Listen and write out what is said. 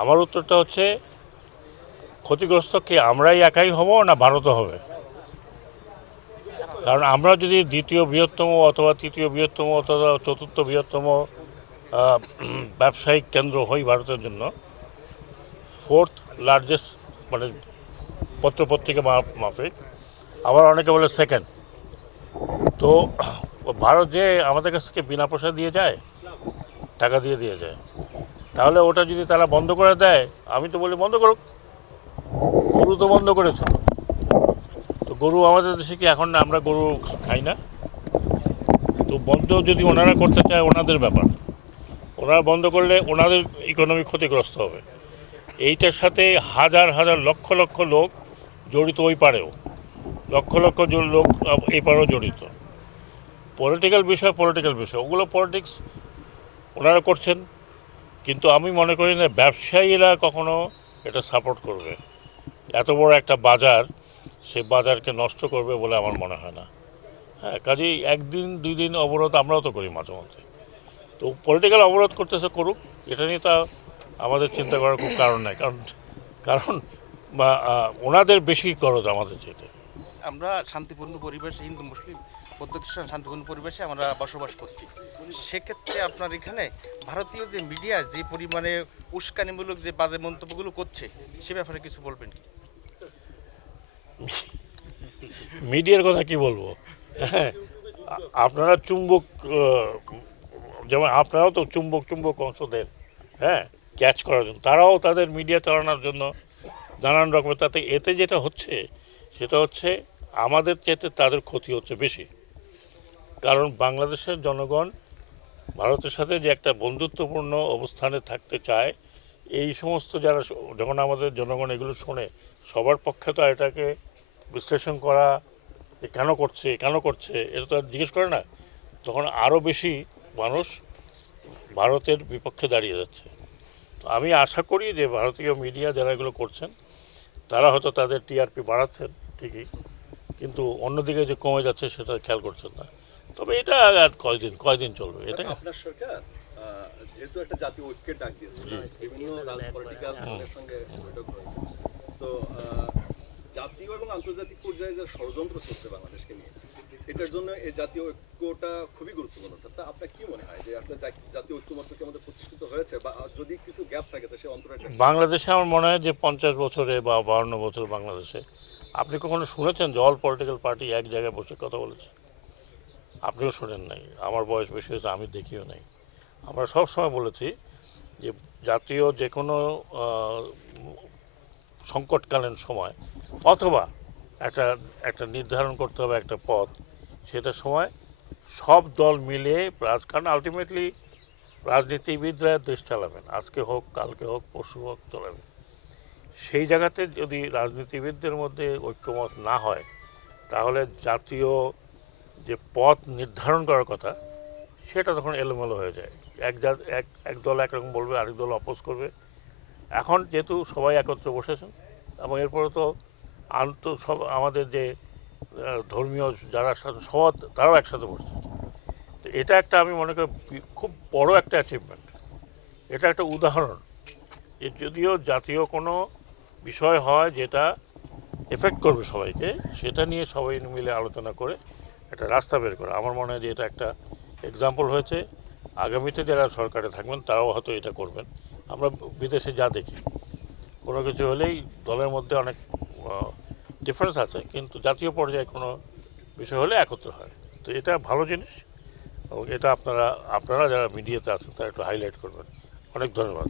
আমার উত্তরটা হচ্ছে, ক্ষতিগ্রস্ত কি, আমরাই একাই হব না ভারতও হবে? কারণ আমরা যদি দ্বিতীয় বৃহত্তম অথবা তৃতীয় বৃহত্তম অথবা চতুর্থ বৃহত্তম ব্যবসায়িক কেন্দ্র হই ভারতের জন্য ফোর্থ লার্জেস্ট মানে পত্রপত্রিকা মাফিক, আবার অনেকে বলে সেকেন্ড তো ভারত যে আমাদের কাছ থেকে বিনা পয়সা দিয়ে যায়, টাকা দিয়ে দিয়ে যায়। তাহলে ওটা যদি তারা বন্ধ করে দেয়, আমি তো বলি বন্ধ করুক। গরু তো বন্ধ করেছিল তো গরু আমাদের দেশে কি এখন না, আমরা গরু খাই না? তো বন্ধ যদি ওনারা করতে চায়, ওনাদের ব্যাপার। ওনারা বন্ধ করলে ওনাদের ইকোনমি ক্ষতিগ্রস্ত হবে। এইটার সাথে হাজার হাজার, লক্ষ লক্ষ লোক জড়িত ওই পারেও। লক্ষ লক্ষ লোক এই পারেও জড়িত। পলিটিক্যাল বিষয় পলিটিক্যাল বিষয়। ওগুলো পলিটিক্স ওনারা করছেন। কিন্তু আমি মনে করি না ব্যবসায়ীরা কখনো এটা সাপোর্ট করবে। এত বড় একটা বাজার সেই বাজারকে নষ্ট করবে বলে আমার মনে হয় না। হ্যাঁ কাজেই একদিন দুই দিন অবরোধ আমরাও তো করি মাঝে মধ্যে। তো পলিটিক্যাল অবরোধ করতেছে করুক, এটা নিয়ে তা আমাদের চিন্তা করার খুব কারণ নাই। কারণ কারণ ওনাদের বেশি খরচ আমাদের যেতে। আমরা শান্তিপূর্ণ পরিবেশে, হিন্দু, মুসলিম খ্রিস্টান শান্তিপূর্ণ পরিবেশে আমরা বসবাস করছি। সেক্ষেত্রে আপনার এখানে ভারতীয় যে মিডিয়া যে পরিমাণে উস্কানিমূলক যে বাজে মন্তব্যগুলো করছে, সে ব্যাপারে কিছু বলবেন কি? মিডিয়ার কথা কি বলব? হ্যাঁ আপনারা চুম্বক যেমন আপনারাও তো চুম্বক চুম্বক অংশ দেন হ্যাঁ ক্যাচ করার জন্য। তারাও তাদের মিডিয়া চালানোর জন্য নানান রকমের, তাতে এতে যেটা হচ্ছে, সেটা হচ্ছে আমাদের চেয়ে তাদের ক্ষতি হচ্ছে বেশি। কারণ বাংলাদেশের জনগণ ভারতের সাথে যে একটা বন্ধুত্বপূর্ণ অবস্থানে থাকতে চায়, এই সমস্ত যারা যখন আমাদের জনগণ এগুলো শোনে, সবার পক্ষে তো এটাকে বিশ্লেষণ করা যে কেন করছে কেন করছে এটা তো আর জিজ্ঞেস করে না। তখন আরও বেশি মানুষ ভারতের বিপক্ষে দাঁড়িয়ে যাচ্ছে। তো আমি আশা করি যে ভারতীয় মিডিয়া যারা এগুলো করছেন, তারা হয়তো তাদের টিআরপি বাড়াচ্ছেন ঠিকই, কিন্তু অন্যদিকে যে কমে যাচ্ছে সেটা খেয়াল করছেন না। তবে এটা আর কয়দিন কয়দিন চলবে? এটা আপনার সরকার যেহেতু একটা জাতীয় ঐক্যের ডাক দিয়েছে বিভিন্ন রাজপলিটিক্যাল দলের সঙ্গে বৈঠক হয়েছে তো জাতীয় এবং আন্তর্জাতিক পর্যায়ে যে ষড়যন্ত্র চলছে বাংলাদেশকে নিয়ে এটার জন্য এই জাতীয় ঐক্যটা খুবই গুরুত্বপূর্ণ স্যার। তা আপনার কি মনে হয় যে আপনার জাতীয় ঐক্যমত্য কি আমাদের প্রতিষ্ঠিত হয়েছে বা যদি কিছু গ্যাপ থাকে তো সে অন্তরাটা বাংলাদেশে আমার মনে হয় যে পঞ্চাশ বছরে বা বাউন্ন বছর বাংলাদেশে আপনি কখনো শুনেছেন যে অল পলিটিক্যাল পার্টি এক জায়গায় বসে কথা বলেছে? আপনিও শোনেন নাই, আমার বয়স বেশি হয়েছে, আমি দেখিও নাই। আমরা সব সময় বলেছি যে জাতীয় যে কোনো সংকটকালীন সময় অথবা একটা একটা নির্ধারণ করতে হবে একটা পথ সেটার সময় সব দল মিলে রাজ- কারণ আলটিমেটলি রাজনীতিবিদরা দেশ চালাবেন, আজকে হোক, কালকে হোক, পরশু হোক চালাবেন সেই জায়গাতে যদি রাজনীতিবিদদের মধ্যে ঐক্যমত না হয়, তাহলে জাতীয় যে পথ নির্ধারণ করার কথা, সেটা তখন এলোমেলো হয়ে যায়। এক এক এক দল একরকম বলবে, আরেক দল অপোজ করবে। এখন যেহেতু সবাই একত্রে বসেছেন, এবং এরপরে তো আন্ত সব আমাদের যে ধর্মীয় যারা সাথে সব তারাও একসাথে বসছে। তো এটা একটা আমি মনে করি খুব বড় একটা অ্যাচিভমেন্ট এটা একটা উদাহরণ। যে যদিও জাতীয় কোনো বিষয় হয় যেটা এফেক্ট করবে সবাইকে, সেটা নিয়ে সবাই মিলে আলোচনা করে একটা রাস্তা বের করে। আমার মনে হয় যে এটা একটা এক্সাম্পল হয়েছে। আগামীতে যারা সরকারে থাকবেন, তারাও হয়তো এটা করবেন। আমরা বিদেশে যা দেখি, কোনো কিছু হলেই দলের মধ্যে অনেক ডিফারেন্স আছে। কিন্তু জাতীয় পর্যায়ে কোনো বিষয় হলে একত্র হয়। তো এটা ভালো জিনিস এবং এটা আপনারা আপনারা যারা মিডিয়াতে আছেন, তারা একটু হাইলাইট করবেন। অনেক ধন্যবাদ।